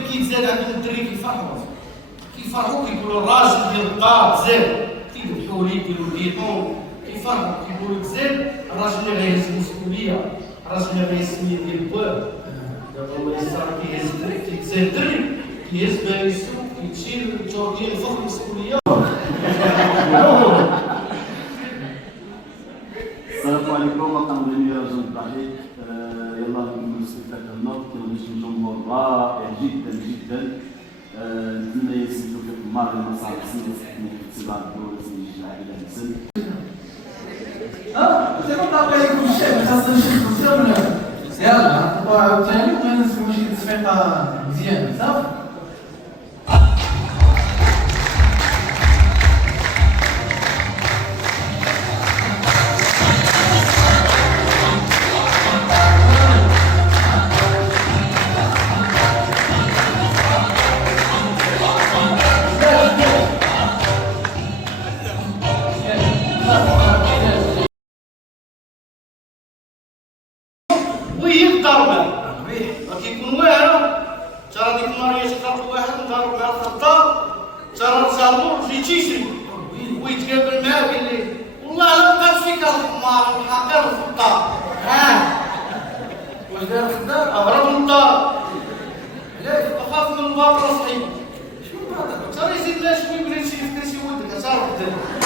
كيتزاد عند الدري كيفرحوا كيقولوا الراجل ديال الدار تزاد، كيذبحوا ليه يديروا ديتون كيفرحوا كيقولوا تزاد الراجل اللي غيهز المسؤوليه، الراجل اللي غيسمي ديال البواب. دابا الله يستر كيهز الدري كيتزاد الدري كيهز باريسو كيمشي للجور ديال فوق المسؤوليه. السلام عليكم وقناة رجل الضحيك. يلا نكمل السبيكتاكل النوت كنوجد جمهور رائع جدا جدا. نتمنى يسمي توفيق الماضي مسار حسن من اتباع الدروس من العائلة حسن. زعما باقي يكون الشعب خاصنا شي خمسة ولا يلا وعاوتاني بغينا نسمعو شي تصفيقة مزيانة صافي. ويقدر ما كيكون واعر، ترى ديك النهار يشقق واحد نضرب مع الخطاب، ترى رسالو جي تيشري ويتقابل معاه قال لي والله لا بقات فيك الحمار الحقير الخطاب. واش دار الخدام؟ هرب من الدار، علاش بخاف من الباب صحيح. شنو هذا؟ ترى يزيد لها شويه بغيت شي يفكر شي ولدك تعرف